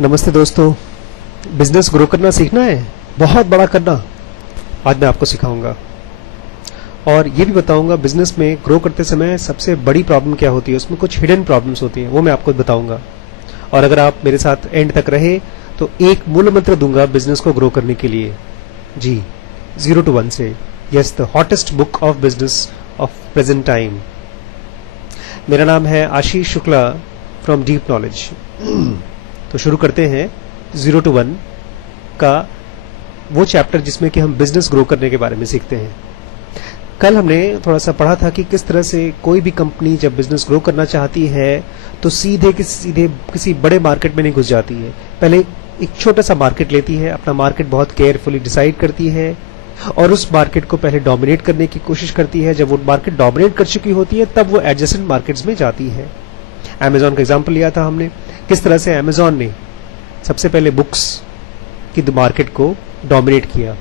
नमस्ते दोस्तों, business grow करना सीखना है, बहुत बड़ा करना। आज मैं आपको सिखाऊंगा और ये भी बताऊंगा बिजनेस में ग्रो करते समय सबसे बड़ी प्रॉब्लम क्या होती है, उसमें कुछ हिडन प्रॉब्लम्स होती हैं, वो मैं आपको बताऊंगा। और अगर आप मेरे साथ एंड तक रहे तो एक मूल मंत्र दूंगा बिजनेस को ग्रो करने के लिए। जी, 0 to 1 से। Yes, the hottest book of business of present time. मेरा नाम है Ashish Shukla from deep knowledge. तो शुरू करते हैं 0 to 1 का वो चैप्टर जिसमें कि हम बिजनेस ग्रो करने के बारे में सीखते हैं। कल हमने थोड़ा सा पढ़ा था कि किस तरह से कोई भी कंपनी जब बिजनेस ग्रो करना चाहती है तो सीधे किसी बड़े मार्केट में नहीं घुस जाती है। पहले एक छोटा सा मार्केट लेती है, अपना मार्केट बहुत केयरफुली डिसाइड करती है और उस मार्केट को पहले डोमिनेट करने की कोशिश करती है। जब वो मार्केट डोमिनेट कर चुकी होती है तब वो एडजेसेंट मार्केट्स में जाती है। अमेजॉन का एग्जांपल लिया था हमने, किस तरह से अमेजॉन ने सबसे पहले बुक्स की मार्केट को डोमिनेट किया।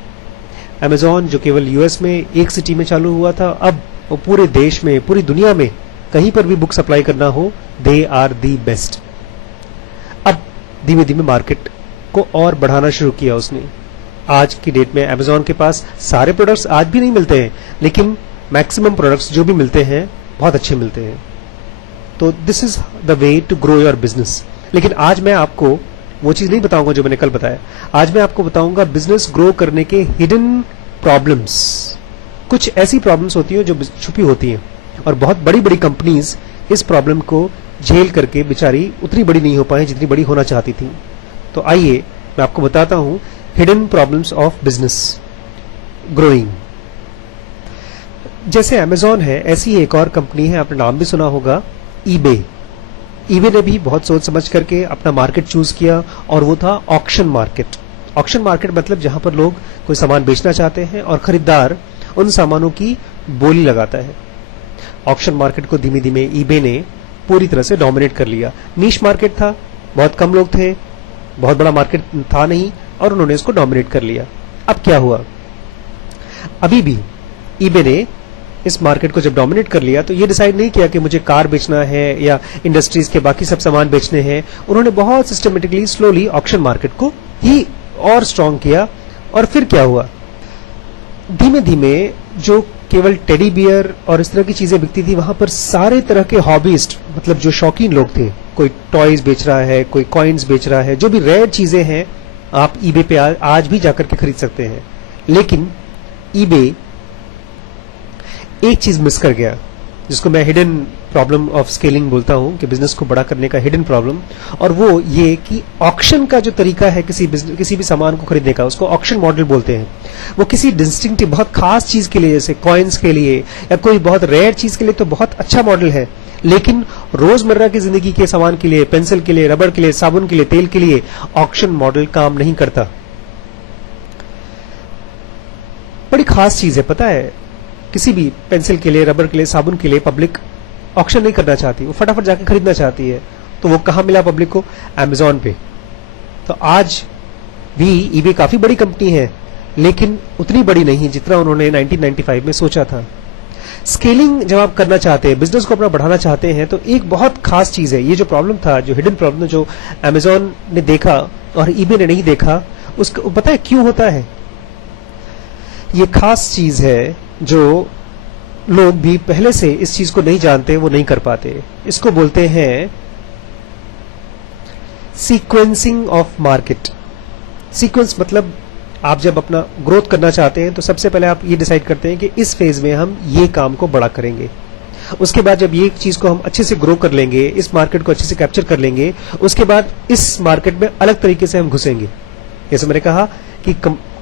अमेजॉन जो केवल यूएस में एक सिटी में चालू हुआ था, अब वो पूरे देश में, पूरी दुनिया में कहीं पर भी बुक सप्लाई करना हो, दे आर दी बेस्ट। अब धीमे धीमे मार्केट को और बढ़ाना शुरू किया उसने। आज की डेट में अमेजॉन के पास सारे प्रोडक्ट्स आज भी नहीं मिलते हैं, लेकिन मैक्सिमम प्रोडक्ट्स जो भी मिलते हैं बहुत अच्छे मिलते हैं। तो this is the way to grow your business. लेकिन आज मैं आपको वो चीज नहीं बताऊंगा जो मैंने कल बताया। आज मैं आपको बताऊंगा बिजनेस ग्रो करने के हिडन प्रॉब्लम्स। कुछ ऐसी प्रॉब्लम्स होती हैं जो छुपी होती हैं और बहुत बड़ी बड़ी कंपनीज इस प्रॉब्लम को झेल करके बेचारी उतनी बड़ी नहीं हो पाई जितनी बड़ी होना चाहती थी। तो आइए मैं आपको बताता हूं hidden problems of business growing. जैसे अमेजॉन है, ऐसी एक और कंपनी है, आपने नाम भी सुना होगा, ईबे। ईबे ने भी बहुत सोच समझ करके अपना मार्केट चूज किया और वो था ऑक्शन मार्केट। ऑक्शन मार्केट मतलब जहां पर लोग कोई सामान बेचना चाहते हैं और खरीदार उन सामानों की बोली लगाता है। ऑक्शन मार्केट को धीमे धीमे ईबे ने पूरी तरह से डोमिनेट कर लिया। नीश मार्केट था, बहुत कम लोग थे, बहुत बड़ा मार्केट था नहीं, और उन्होंने इसको डोमिनेट कर लिया। अब क्या हुआ, अभी भी ईबे ने इस मार्केट को जब डोमिनेट कर लिया तो ये डिसाइड नहीं किया कि मुझे कार बेचना है या इंडस्ट्रीज के बाकी सब सामान बेचने हैं। उन्होंने बहुत सिस्टमेटिकली स्लोली ऑक्शन मार्केट को ही और स्ट्रांग किया। और फिर क्या हुआ, धीमे धीमे जो केवल टेडी बियर और इस तरह की चीजें बिकती थी, वहां पर सारे तरह के हॉबीस्ट, मतलब जो शौकीन लोग थे, कोई टॉयज बेच रहा है, कोई कॉइन्स बेच रहा है, जो भी रेयर चीजें हैं आप ईबे पे आज भी जाकर के खरीद सकते हैं। लेकिन ईबे एक चीज मिस कर गया, जिसको मैं हिडन प्रॉब्लम ऑफ स्केलिंग बोलता हूं, कि बिजनेस को बड़ा करने का हिडन प्रॉब्लम। और वो ये कि ऑक्शन का जो तरीका है किसी भी सामान को खरीदने का, उसको ऑक्शन मॉडल बोलते हैं। वो किसी डिस्टिंक्टिव बहुत खास चीज के लिए, जैसे कॉइन्स के लिए या कोई बहुत रेयर चीज के लिए तो बहुत अच्छा मॉडल है, लेकिन रोजमर्रा की जिंदगी के सामान के लिए, पेंसिल के लिए, रबड़ के लिए, साबुन के लिए, तेल के लिए ऑक्शन मॉडल काम नहीं करता। बड़ी खास चीज है, पता है, किसी भी पेंसिल के लिए, रबर के लिए, साबुन के लिए पब्लिक ऑक्शन नहीं करना चाहती, वो फटाफट जाके खरीदना चाहती है। तो वो कहां मिला पब्लिक को? अमेजॉन पे। तो आज भी ईबे काफी बड़ी कंपनी है, लेकिन उतनी बड़ी नहीं जितना उन्होंने 1995 में सोचा था। स्केलिंग जब आप करना चाहते हैं, बिजनेस को अपना बढ़ाना चाहते हैं, तो एक बहुत खास चीज है, ये जो प्रॉब्लम था, जो हिडन प्रॉब्लम जो अमेजॉन ने देखा और ईबे ने नहीं देखा, उसको पता है क्यों होता है? ये खास चीज है जो लोग भी पहले से इस चीज को नहीं जानते, वो नहीं कर पाते। इसको बोलते हैं सीक्वेंसिंग ऑफ मार्केट। सीक्वेंस मतलब आप जब अपना ग्रोथ करना चाहते हैं तो सबसे पहले आप ये डिसाइड करते हैं कि इस फेज में हम ये काम को बड़ा करेंगे। उसके बाद जब ये चीज को हम अच्छे से ग्रो कर लेंगे, इस मार्केट को अच्छे से कैप्चर कर लेंगे, उसके बाद इस मार्केट में अलग तरीके से हम घुसेंगे। जैसे मैंने कहा कि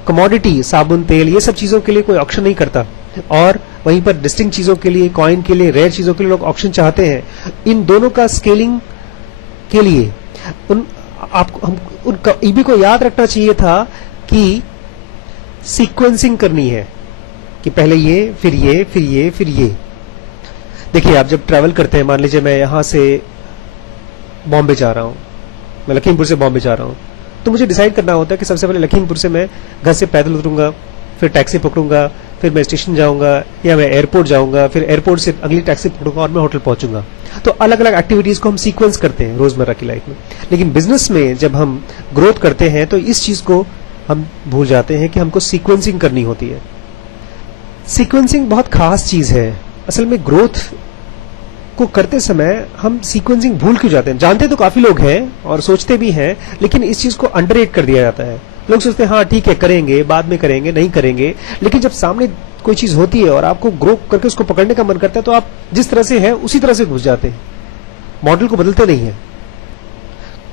कमोडिटी, साबुन, तेल, ये सब चीजों के लिए कोई ऑक्शन नहीं करता, और वहीं पर डिस्टिंक्ट चीजों के लिए, कॉइन के लिए, रेयर चीजों के लिए लोग ऑक्शन चाहते हैं। इन दोनों का स्केलिंग के लिए उनका ईबे को याद रखना चाहिए था कि सीक्वेंसिंग करनी है, कि पहले ये, फिर ये, फिर ये, फिर ये। देखिए, आप जब ट्रैवल करते हैं, मान लीजिए मैं यहां से बॉम्बे जा रहा हूं, मैं लखीमपुर से बॉम्बे जा रहा हूं, तो मुझे डिसाइड करना होता है कि सबसे पहले लखीमपुर से मैं घर से पैदल उतरूंगा, फिर टैक्सी पकड़ूंगा, फिर मैं स्टेशन जाऊंगा या मैं एयरपोर्ट जाऊंगा, फिर एयरपोर्ट से अगली टैक्सी पकड़ूंगा और मैं होटल पहुंचूंगा। तो अलग अलग एक्टिविटीज को हम सीक्वेंस करते हैं रोजमर्रा की लाइफ में। लेकिन बिजनेस में जब हम ग्रोथ करते हैं तो इस चीज को हम भूल जाते हैं कि हमको सीक्वेंसिंग करनी होती है। सीक्वेंसिंग बहुत खास चीज है। असल में ग्रोथ को करते समय हम सीक्वेंसिंग भूल क्यों जाते हैं? जानते तो काफी लोग हैं और सोचते भी हैं, लेकिन इस चीज को अंडररेट कर दिया जाता है। लोग सोचते हैं हाँ ठीक है, करेंगे, बाद में करेंगे, नहीं करेंगे। लेकिन जब सामने कोई चीज होती है और आपको ग्रो करके उसको पकड़ने का मन करता है तो आप जिस तरह से है उसी तरह से घुस जाते हैं, मॉडल को बदलते नहीं है।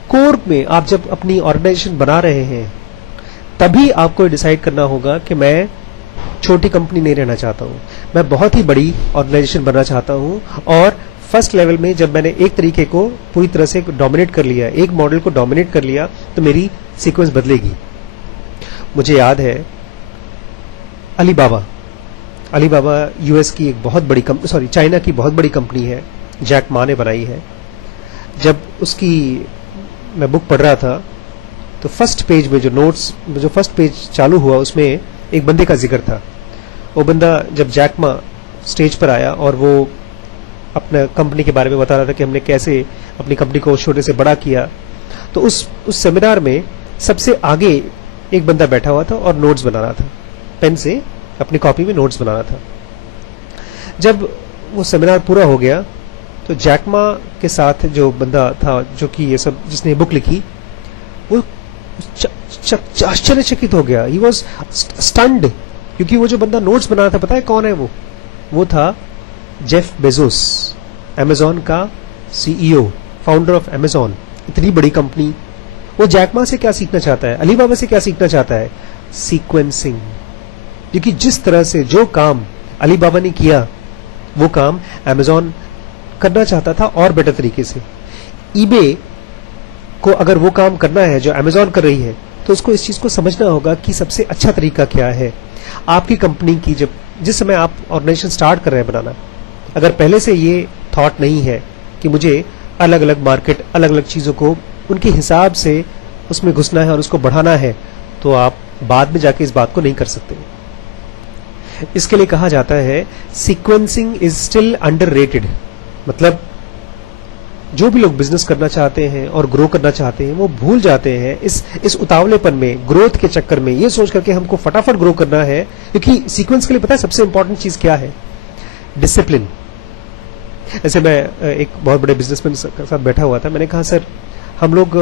कोर में आप जब अपनी ऑर्गेनाइजेशन बना रहे हैं तभी आपको डिसाइड करना होगा कि मैं छोटी कंपनी नहीं रहना चाहता हूं, मैं बहुत ही बड़ी ऑर्गेनाइजेशन बनना चाहता हूं। और फर्स्ट लेवल में जब मैंने एक तरीके को पूरी तरह से डोमिनेट कर लिया, एक मॉडल को डोमिनेट कर लिया, तो मेरी सीक्वेंस बदलेगी। मुझे याद है अलीबाबा यूएस की एक बहुत बड़ी कंपनी, चाइना की बहुत बड़ी कंपनी है, जैक मा ने बनाई है। जब उसकी मैं बुक पढ़ रहा था तो फर्स्ट पेज में जो फर्स्ट पेज चालू हुआ उसमें एक बंदे का जिक्र था। वो बंदा जब जैक मा स्टेज पर आया और वो अपने कंपनी के बारे में बता रहा था कि हमने कैसे अपनी कंपनी को छोटे से बड़ा किया, तो उस सेमिनार में सबसे आगे एक बंदा बैठा हुआ था और नोट्स बना रहा था, पेन से अपनी कॉपी में नोट्स बना रहा था। जब वो सेमिनार पूरा हो गया तो जैक मा के साथ जो बंदा था जो कि ये सब जिसने बुक लिखी, वो आश्चर्यचकित हो गया। ही वॉज स्टन्ड, क्योंकि वो जो बंदा नोट्स बना रहा था, पता है कौन है वो था जेफ बेजोस, अमेजॉन का सीईओ, फाउंडर ऑफ अमेजॉन। इतनी बड़ी कंपनी। वो जैक मा से क्या सीखना चाहता है, अलीबाबा से क्या सीखना चाहता है? सीक्वेंसिंग। क्योंकि जिस तरह से जो काम अलीबाबा ने किया वो काम अमेजॉन करना चाहता था और बेटर तरीके से। ईबे को अगर वो काम करना है जो अमेजॉन कर रही है तो उसको इस चीज को समझना होगा कि सबसे अच्छा तरीका क्या है। आपकी कंपनी की जिस समय आप ऑर्गेनाइजेशन स्टार्ट कर रहे हैं बनाना, अगर पहले से ये थॉट नहीं है कि मुझे अलग अलग मार्केट, अलग अलग चीजों को उनके हिसाब से उसमें घुसना है और उसको बढ़ाना है, तो आप बाद में जाके इस बात को नहीं कर सकते। इसके लिए कहा जाता है सीक्वेंसिंग इज स्टिल अंडररेटेड। मतलब जो भी लोग बिजनेस करना चाहते हैं और ग्रो करना चाहते हैं वो भूल जाते हैं इस उतावलेपन में, ग्रोथ के चक्कर में, ये सोच करके हमको फटाफट ग्रो करना है। क्योंकि सीक्वेंस के लिए पता है सबसे इंपॉर्टेंट चीज क्या है? डिसिप्लिन। ऐसे मैं एक बहुत बड़े बिजनेसमैन के साथ बैठा हुआ था। मैंने कहा सर हम लोग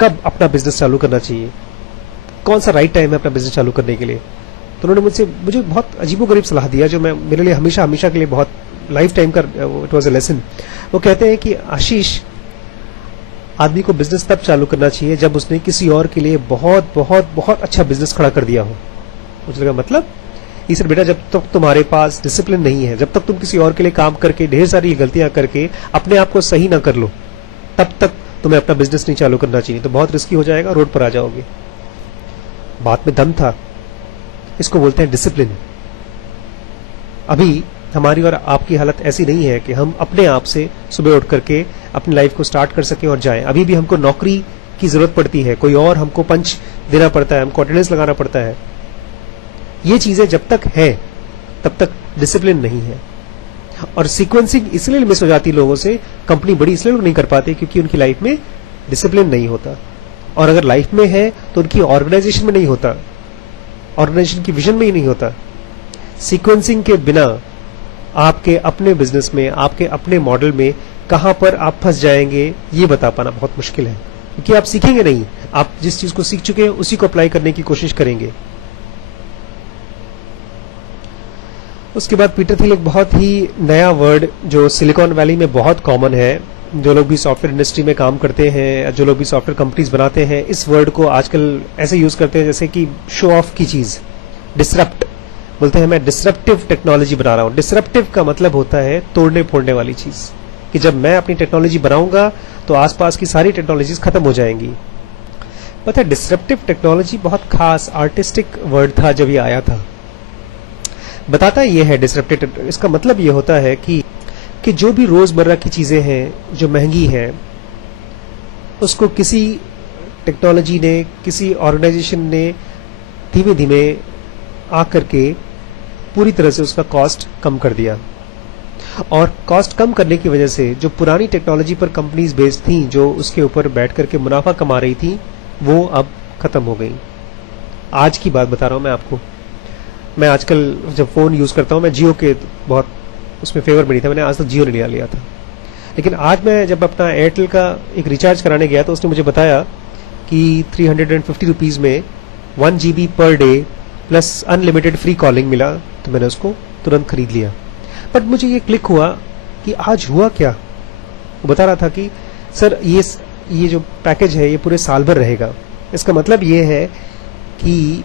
कब अपना बिजनेस चालू करना चाहिए, कौन सा राइट टाइम है अपना बिजनेस चालू करने के लिए? तो उन्होंने मुझे बहुत अजीबोगरीब सलाह दिया जो मेरे लिए हमेशा के लिए बहुत लाइफ टाइम का इट वाज अ लेसन। वो कहते हैं कि आशीष, आदमी को बिजनेस तब चालू करना चाहिए जब उसने किसी और के लिए बहुत बहुत बहुत अच्छा बिजनेस खड़ा कर दिया हो। मुझे लगा मतलब ये सर बेटा, जब तक तुम्हारे पास डिसिप्लिन नहीं है, जब तक तुम किसी और के लिए काम करके ढेर सारी गलतियां करके अपने आप को सही ना कर लो, तब तक तुम्हें अपना बिजनेस नहीं चालू करना चाहिए। तो बहुत रिस्की हो जाएगा, रोड पर आ जाओगे। बात में दम था। इसको बोलते हैं डिसिप्लिन। अभी हमारी और आपकी हालत ऐसी नहीं है कि हम अपने आप से सुबह उठ करके अपनी लाइफ को स्टार्ट कर सकें और जाएं। अभी भी हमको नौकरी की जरूरत पड़ती है, कोई और हमको पंच देना पड़ता है, हमको अटेंडेंस लगाना पड़ता है। ये चीजें जब तक है तब तक डिसिप्लिन नहीं है। और सीक्वेंसिंग इसलिए मिस हो जाती लोगों से, कंपनी बड़ी इसलिए लोग नहीं कर पाते क्योंकि उनकी लाइफ में डिसिप्लिन नहीं होता। और अगर लाइफ में है तो उनकी ऑर्गेनाइजेशन में नहीं होता, ऑर्गेनाइजेशन की विजन में ही नहीं होता। सीक्वेंसिंग के बिना आपके अपने बिजनेस में, आपके अपने मॉडल में कहां पर आप फंस जाएंगे ये बता पाना बहुत मुश्किल है, क्योंकि आप सीखेंगे नहीं। आप जिस चीज को सीख चुके हैं उसी को अप्लाई करने की कोशिश करेंगे। उसके बाद पीटर थिल एक बहुत ही नया वर्ड जो सिलिकॉन वैली में बहुत कॉमन है, जो लोग भी सॉफ्टवेयर इंडस्ट्री में काम करते हैं, जो लोग भी सॉफ्टवेयर कंपनीज बनाते हैं, इस वर्ड को आजकल ऐसे यूज करते हैं जैसे कि शो ऑफ की चीज। डिसरप्ट बोलते हैं, मैं डिसरप्टिव टेक्नोलॉजी बना रहा हूं। डिसरप्टिव का मतलब होता है तोड़ने फोड़ने वाली चीज, कि जब मैं अपनी टेक्नोलॉजी बनाऊंगा तो आसपास की सारी टेक्नोलॉजीज खत्म हो जाएंगी। पता है डिसरप्टिव टेक्नोलॉजी बहुत खास आर्टिस्टिक वर्ड था जब ये आया था। बताता ये है डिसरप्टिव, इसका मतलब ये होता है कि जो भी रोजमर्रा की चीजें हैं जो महंगी है, उसको किसी टेक्नोलॉजी ने, किसी ऑर्गेनाइजेशन ने धीमे धीमे आकर के पूरी तरह से उसका कॉस्ट कम कर दिया। और कॉस्ट कम करने की वजह से जो पुरानी टेक्नोलॉजी पर कंपनीज बेस्ड थी, जो उसके ऊपर बैठ करके मुनाफा कमा रही थी, वो अब खत्म हो गई। आज की बात बता रहा हूं मैं आपको। मैं आजकल जब फोन यूज करता हूं, मैं जियो के बहुत उसमें फेवर में नहीं था, मैंने आज तक जियो नहीं लिया था। लेकिन आज मैं जब अपना एयरटेल का एक रिचार्ज कराने गया तो उसने मुझे बताया कि 350 रुपीज में 1 GB per debt plus unlimited free calling मिला, तो मैंने उसको तुरंत खरीद लिया। बट मुझे ये क्लिक हुआ कि आज हुआ क्या। वो बता रहा था कि सर ये जो पैकेज है ये पूरे साल भर रहेगा। इसका मतलब ये है कि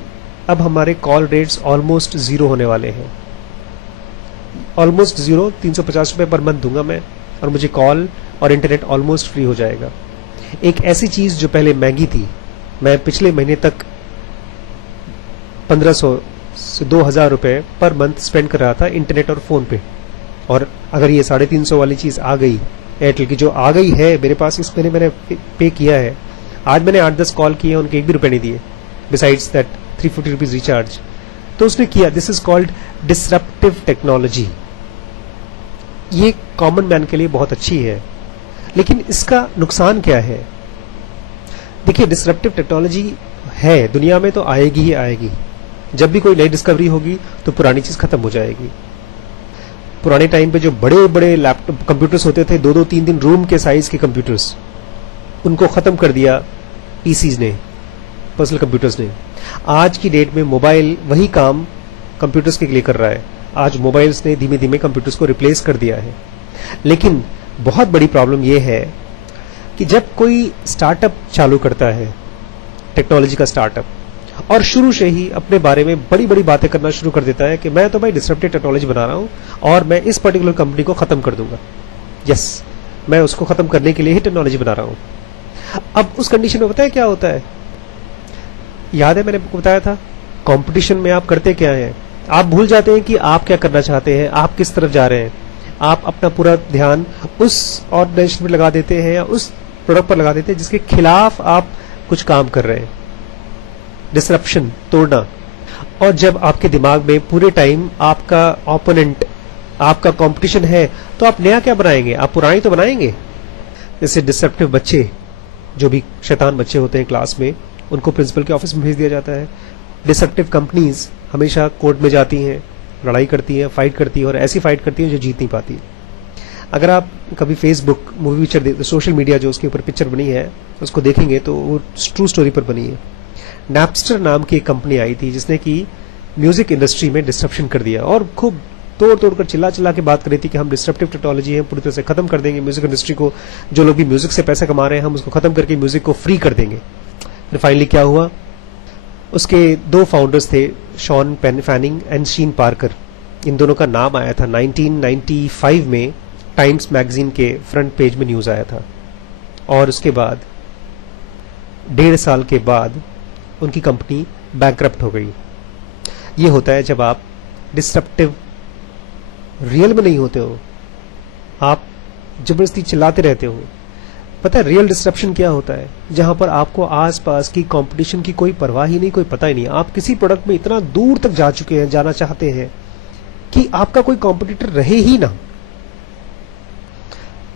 अब हमारे कॉल रेट्स ऑलमोस्ट जीरो होने वाले हैं। ऑलमोस्ट जीरो, 350 रुपये पर मंथ दूंगा मैं, और मुझे कॉल और इंटरनेट ऑलमोस्ट फ्री हो जाएगा। एक ऐसी चीज जो पहले महंगी थी, मैं पिछले महीने तक 1500 से 2000 रुपये पर मंथ स्पेंड कर रहा था इंटरनेट और फोन पे। और अगर ये 350 वाली चीज आ गई एयरटेल की, जो आ गई है मेरे पास, इस महीने मैंने पे किया है। आज मैंने 8-10 कॉल किए, उनके 1 भी रुपए नहीं दिए, बिसाइड्स दैट 350 रुपीज रिचार्ज। तो उसने किया। This is called disruptive technology. ये कॉमन मैन के लिए बहुत अच्छी है, लेकिन इसका नुकसान क्या है? देखिए, डिसरप्टिव टेक्नोलॉजी है, दुनिया में तो आएगी ही आएगी। जब भी कोई नई डिस्कवरी होगी तो पुरानी चीज खत्म हो जाएगी। पुराने टाइम पे जो बड़े बड़े लैपटॉप कंप्यूटर्स होते थे, 2-2 3-3 रूम के साइज के कंप्यूटर्स, उनको खत्म कर दिया पीसीज ने, पर्सनल कंप्यूटर्स ने। आज की डेट में मोबाइल वही काम कंप्यूटर्स के लिए कर रहा है। आज मोबाइल्स ने धीमे धीमे कंप्यूटर्स को रिप्लेस कर दिया है। लेकिन बहुत बड़ी प्रॉब्लम यह है कि जब कोई स्टार्टअप चालू करता है, टेक्नोलॉजी का स्टार्टअप, और शुरू से ही अपने बारे में बड़ी बड़ी बातें करना शुरू कर देता है कि मैं तो भाई डिसरप्टिव टेक्नोलॉजी बना रहा हूं और मैं इस पर्टिकुलर कंपनी को खत्म कर दूंगा। यस, मैं उसको खत्म करने के लिए ही टेक्नोलॉजी बना रहा हूं। अब उस कंडीशन में पता है क्या होता है? याद है मैंने आपको बताया था, कंपटीशन में आप करते क्या है? आप भूल जाते हैं कि आप क्या करना चाहते हैं, आप किस तरफ जा रहे हैं। आप अपना पूरा ध्यान उस ऑर्गेनाइजेशन में लगा देते हैं या उस प्रोडक्ट पर लगा देते हैं जिसके खिलाफ आप कुछ काम कर रहे हैं। डिसरप्शन, तोड़ना। और जब आपके दिमाग में पूरे टाइम आपका ओपोनेंट, आपका कंपटीशन है, तो आप नया क्या बनाएंगे? आप पुरानी तो बनाएंगे। जैसे डिसरप्टिव बच्चे, जो भी शैतान बच्चे होते हैं क्लास में, उनको प्रिंसिपल के ऑफिस में भेज दिया जाता है। डिसरप्टिव कंपनीज हमेशा कोर्ट में जाती हैं, लड़ाई करती हैं, फाइट करती हैं, और ऐसी फाइट करती हैं जो जीत नहीं पाती। अगर आप कभी Facebook movie picture, social media जो उसके ऊपर पिक्चर बनी है उसको देखेंगे तो वो ट्रू स्टोरी पर बनी है। नैपस्टर नाम की एक कंपनी आई थी जिसने कि म्यूजिक इंडस्ट्री में डिस्ट्रप्शन कर दिया, और खूब तोड़ तोड़ कर चिल्ला चिल्ला के बात कर रही थी कि हम डिस्ट्रप्टिव टेक्नोलॉजी है, पूरी तरह से खत्म कर देंगे म्यूजिक इंडस्ट्री को। जो लोग भी म्यूजिक से पैसा कमा रहे हैं, हम उसको खत्म करके म्यूजिक को फ्री कर देंगे। फिर फाइनली क्या हुआ? उसके 2 फाउंडर्स थे, Shawn Fanning and Sean Parker. इन दोनों का नाम आया था 1995 में, टाइम्स मैगजीन के फ्रंट पेज में न्यूज आया था। और उसके बाद 1.5 साल के बाद उनकी कंपनी बैंकरप्ट हो गई। ये होता है जब आप डिस्ट्रप्टिव रियल में नहीं होते हो, आप जबरदस्ती चिल्लाते रहते हो। पता है रियल डिस्ट्रप्शन क्या होता है? जहां पर आपको आसपास की कंपटीशन की कोई परवाह ही नहीं, कोई पता ही नहीं। आप किसी प्रोडक्ट में इतना दूर तक जा चुके हैं, जाना चाहते हैं कि आपका कोई कॉम्पिटिटर रहे ही ना।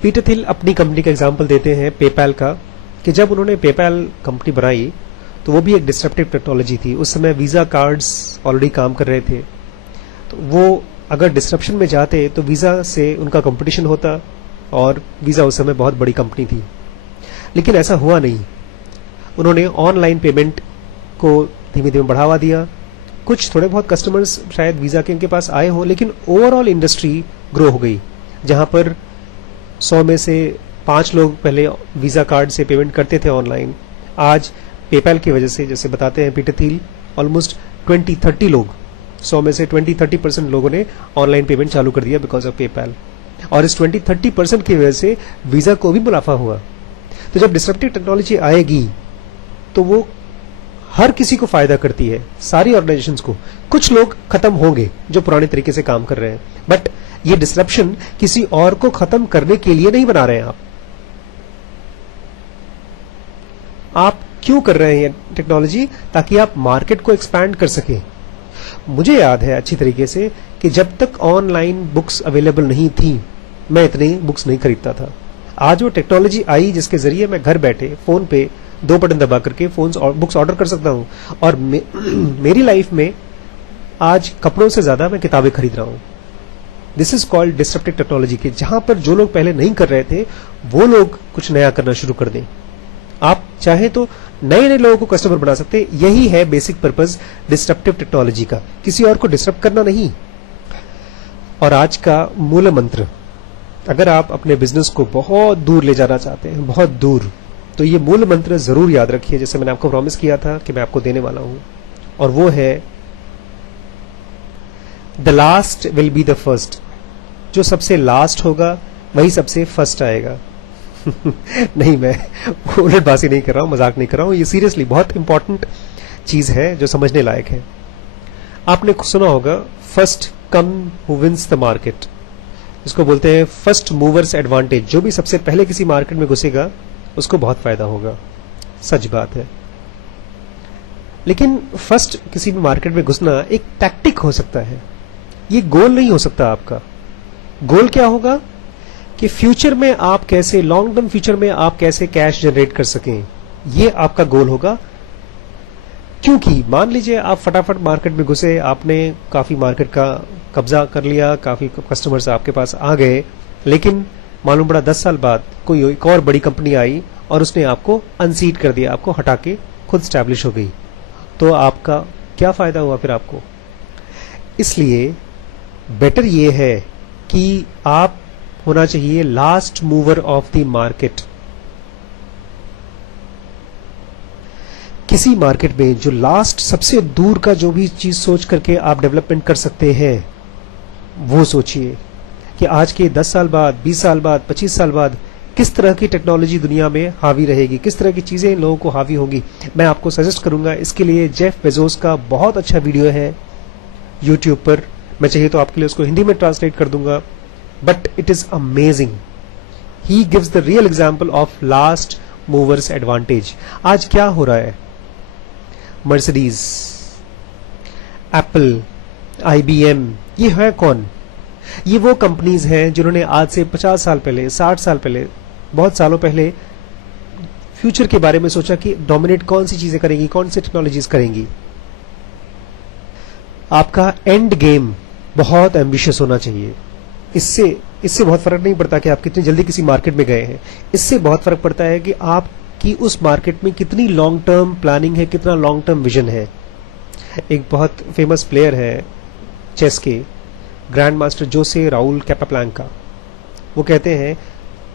पीटर थिल अपनी कंपनी का एग्जांपल देते हैं पेपैल का, कि जब उन्होंने पेपैल कंपनी बनाई तो वो भी एक डिस्ट्रप्टिव टेक्नोलॉजी थी। उस समय वीजा कार्ड्स ऑलरेडी काम कर रहे थे, तो वो अगर डिस्ट्रप्शन में जाते तो वीजा से उनका कंपटीशन होता, और वीजा उस समय बहुत बड़ी कंपनी थी। लेकिन ऐसा हुआ नहीं। उन्होंने ऑनलाइन पेमेंट को धीमे धीमे बढ़ावा दिया। कुछ थोड़े बहुत कस्टमर्स शायद वीजा के उनके पास आए हो, लेकिन ओवरऑल इंडस्ट्री ग्रो हो गई। जहां पर 100 में से 5 लोग पहले वीजा कार्ड से पेमेंट करते थे ऑनलाइन, आज पेपैल की वजह से, जैसे बताते हैं पीटर थिल, ऑलमोस्ट 20-30 लोग, 100 में से 20-30% लोगों ने ऑनलाइन पेमेंट चालू कर दिया बिकॉज ऑफ पेपैल। और इस 20-30% की वजह से वीजा को भी मुनाफा हुआ। तो जब डिस्ट्रप्टिव टेक्नोलॉजी आएगी तो वो हर किसी को फायदा करती है, सारी ऑर्गेनाइजेशंस को। कुछ लोग खत्म होंगे जो पुराने तरीके से काम कर रहे हैं, बट ये डिस्ट्रप्शन किसी और को खत्म करने के लिए नहीं बना रहे हैं आप क्यों कर रहे हैं टेक्नोलॉजी? ताकि आप मार्केट को एक्सपैंड कर सकें। मुझे याद है अच्छी तरीके से कि जब तक ऑनलाइन बुक्स अवेलेबल नहीं थी मैं इतनी बुक्स नहीं खरीदता था। आज वो टेक्नोलॉजी आई जिसके जरिए मैं घर बैठे फोन पे 2 बटन दबा करके बुक्स ऑर्डर कर सकता हूँ, और मेरी लाइफ में आज कपड़ों से ज्यादा मैं किताबें खरीद रहा हूँ। This is called disruptive technology के, जहां पर जो लोग पहले नहीं कर रहे थे वो लोग कुछ नया करना शुरू कर दें। आप चाहे तो नए नए लोगों को कस्टमर बना सकते हैं। यही है बेसिक पर्पस डिस्ट्रप्टिव टेक्नोलॉजी का, किसी और को डिस्टर्ब करना नहीं। और आज का मूल मंत्र, अगर आप अपने बिजनेस को बहुत दूर ले जाना चाहते हैं, बहुत दूर, तो ये मूल मंत्र जरूर याद रखिए, जैसे मैंने आपको प्रॉमिस किया था कि मैं आपको देने वाला हूं, और वो है the last will be the first. जो सबसे लास्ट होगा वही सबसे फर्स्ट आएगा। नहीं, मैं उलटबाजी नहीं कर रहा हूं, मजाक नहीं कर रहा हूं, ये सीरियसली बहुत इंपॉर्टेंट चीज है जो समझने लायक है। आपने सुना होगा first come who wins the market, इसको बोलते हैं फर्स्ट मूवर्स एडवांटेज। जो भी सबसे पहले किसी मार्केट में घुसेगा उसको बहुत फायदा होगा। सच बात है, लेकिन फर्स्ट किसी भी मार्केट में घुसना एक टैक्टिक हो सकता है, ये गोल नहीं हो सकता। आपका गोल क्या होगा कि फ्यूचर में आप कैसे, लॉन्ग टर्म फ्यूचर में आप कैसे कैश जनरेट कर सकें, ये आपका गोल होगा। क्योंकि मान लीजिए आप फटाफट मार्केट में घुसे, आपने काफी मार्केट का कब्जा कर लिया, काफी कस्टमर्स आपके पास आ गए, लेकिन मालूम पड़ा 10 साल बाद कोई एक और बड़ी कंपनी आई और उसने आपको अनसीट कर दिया, आपको हटा के खुद स्टैब्लिश हो गई, तो आपका क्या फायदा हुआ फिर आपको। इसलिए बेटर ये है कि आप होना चाहिए last mover of the market. किसी मार्केट में जो लास्ट, सबसे दूर का जो भी चीज सोच करके आप डेवलपमेंट कर सकते हैं वो सोचिए कि आज के 10 साल बाद, 20 साल बाद, 25 साल बाद किस तरह की टेक्नोलॉजी दुनिया में हावी रहेगी, किस तरह की चीजें लोगों को हावी होंगी। मैं आपको सजेस्ट करूंगा, इसके लिए जेफ बेजोस का बहुत अच्छा वीडियो है यूट्यूब पर, मैं चाहिए तो आपके लिए उसको हिंदी में ट्रांसलेट कर दूंगा, but it is amazing. He gives the real example of last movers advantage. आज क्या हो रहा है, मर्सिडीज, एप्पल, IBM, ये है कौन? ये वो कंपनीज हैं जिन्होंने आज से 50 साल पहले, 60 साल पहले, बहुत सालों पहले फ्यूचर के बारे में सोचा कि डोमिनेट कौन सी चीजें करेंगी, कौन सी टेक्नोलॉजीज करेंगी। आपका एंड गेम बहुत एम्बिशियस होना चाहिए। इससे बहुत फर्क नहीं पड़ता कि आप कितनी जल्दी किसी मार्केट में गए हैं, इससे बहुत फर्क पड़ता है कि आपकी उस मार्केट में कितनी लॉन्ग टर्म प्लानिंग है, कितना लॉन्ग टर्म विजन है। एक बहुत फेमस प्लेयर है चेस के, ग्रैंड मास्टर जोसे राउल कैपाब्लांका, वो कहते हैं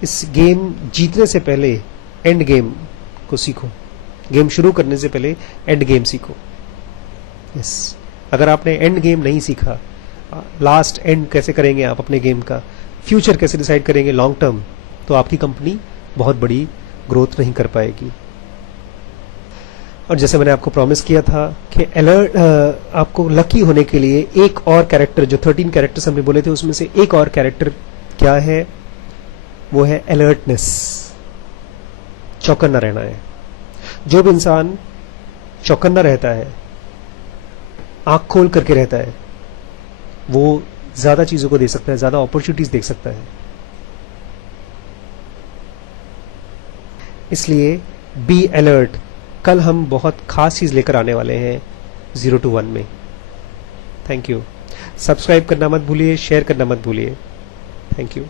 इस गेम जीतने से पहले एंड गेम को सीखो, गेम शुरू करने से पहले एंड गेम सीखो। यस, अगर आपने एंड गेम नहीं सीखा, लास्ट एंड कैसे करेंगे आप अपने गेम का, फ्यूचर कैसे डिसाइड करेंगे लॉन्ग टर्म, तो आपकी कंपनी बहुत बड़ी ग्रोथ नहीं कर पाएगी। और जैसे मैंने आपको प्रॉमिस किया था कि अलर्ट, आपको लकी होने के लिए एक और कैरेक्टर, जो 13 कैरेक्टर्स हमने बोले थे उसमें से एक और कैरेक्टर क्या है, वो है अलर्टनेस, चौकन्ना रहना है। जो भी इंसान चौकन्ना रहता है, आंख खोल करके रहता है, वो ज्यादा चीजों को देख सकता है, ज्यादा अपॉर्चुनिटीज देख सकता है। इसलिए बी अलर्ट। कल हम बहुत खास चीज लेकर आने वाले हैं 0 to 1 में। Thank you. सब्सक्राइब करना मत भूलिए, शेयर करना मत भूलिए। Thank you.